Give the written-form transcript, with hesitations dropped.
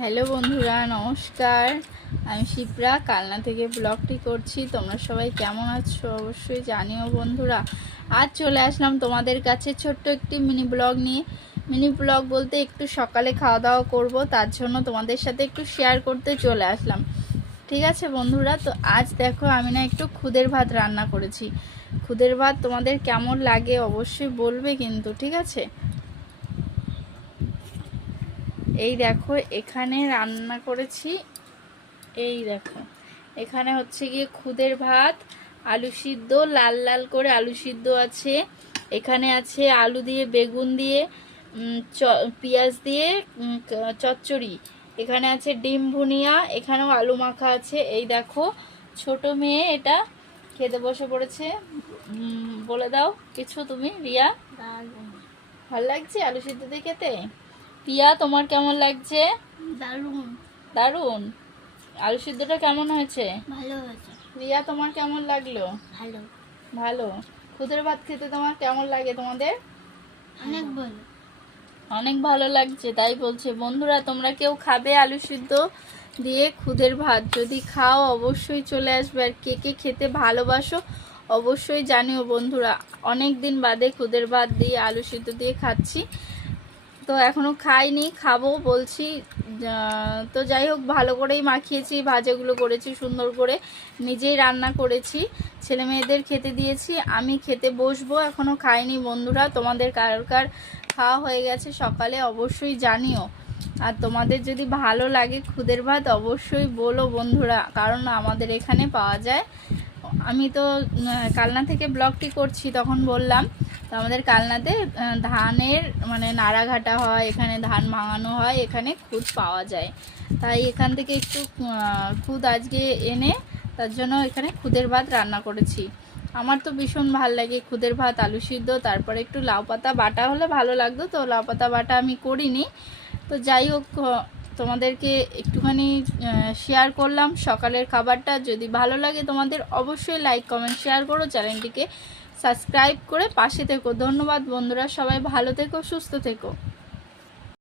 Hello বন্ধুরা, নমস্কার। আমি শিপ্রা কালনা থেকে ব্লগটি করছি। তোমরা সবাই কেমন আছো অবশ্যই জানিও বন্ধুরা। আজ চলে আসলাম তোমাদের কাছে ছোট্ট একটি মিনি ব্লগ নিয়ে। মিনি ব্লগ বলতে একটু সকালে খাওয়া দাওয়া করব, তার জন্য তোমাদের সাথে একটু শেয়ার করতে চলে আসলাম। ঠিক আছে বন্ধুরা, তো আজ দেখো আমি না একটু খুদের ভাত রান্না করেছি। খুদের ভাত তোমাদের কেমন লাগে অবশ্যই বলবে কিন্তু, ঠিক আছে। এই দেখো এখানে রান্না করেছি। এই দেখো এখানে হচ্ছে গিয়ে খুদের ভাত, আলু সিদ্ধ, লাল লাল করে আলু সিদ্ধ আছে। এখানে আছে আলু দিয়ে বেগুন দিয়ে পেঁয়াজ দিয়ে চচ্চড়ি। এখানে আছে ডিম ভুনিয়া, এখানেও আলু মাখা আছে। এই দেখো ছোট মেয়ে এটা খেতে বসে পড়েছে। বলে দাও কিছু তুমি, রিয়া। ভালো লাগছে আলু সিদ্ধ দিয়ে খেতে? পিয়া, তোমার কেমন লাগছে? দারুণ। দারুণ। আলু সিদ্ধটা কেমন হয়েছে? ভালো হয়েছে। রিয়া, তোমার কেমন লাগলো? ভালো। ভালো। খুদের ভাত খেতে তোমার কেমন লাগে তোমাদের? অনেক ভালো। অনেক ভালো লাগছে, তাই বলছে বন্ধুরা। তোমরা কেউ খাবে আলু সিদ্ধ দিয়ে খুদের ভাত? যদি খাও অবশ্যই চলে আসবে। আর কে কে খেতে ভালোবাসো অবশ্যই জানিও বন্ধুরা। অনেক দিন বাদে খুদের ভাত দিয়ে আলু সিদ্ধ দিয়ে খাচ্ছি, তো এখনো খাইনি, খাবো বলছি। তো যাই হোক, ভালো করেই মাখিয়েছি, ভাজাগুলো করেছি সুন্দর করে, নিজেই রান্না করেছি, ছেলে মেয়েদের খেতে দিয়েছি, আমি খেতে বসবো। এখনো খাইনি বন্ধুরা। তোমাদের কার কার খাওয়া হয়ে গেছে সকালে অবশ্যই জানিও। আর তোমাদের যদি ভালো লাগে খুদের ভাত অবশ্যই বলো বন্ধুরা, কারণ আমাদের এখানে পাওয়া যায়। আমি তো কালনা থেকে ব্লগটি করছি, তখন বললাম তো আমাদের কালনাতে ধানের মানে নাড়াঘাটা হয়, এখানে ধান ভাঙানো হয়, এখানে খুদ পাওয়া যায়। তাই এখান থেকে একটু খুদ আজকে এনে তার জন্য এখানে খুদের ভাত রান্না করেছি। আমার তো ভীষণ ভালো লাগে খুদের ভাত, আলু সিদ্ধ, তারপরে একটু লাউ পাতা বাটা হলে ভালো লাগতো, তো লাউ পাতা বাটা আমি করিনি। তো যাই হোক, তোমাদেরকে একটুখানি শেয়ার করলাম সকালের খাবারটা। যদি ভালো লাগে তোমাদের অবশ্যই লাইক কমেন্ট শেয়ার করো, চ্যানেলটিকে সাবস্ক্রাইব করে পাশে থেকো। ধন্যবাদ বন্ধুরা, সবাই ভালো থেকো, সুস্থ থেকো।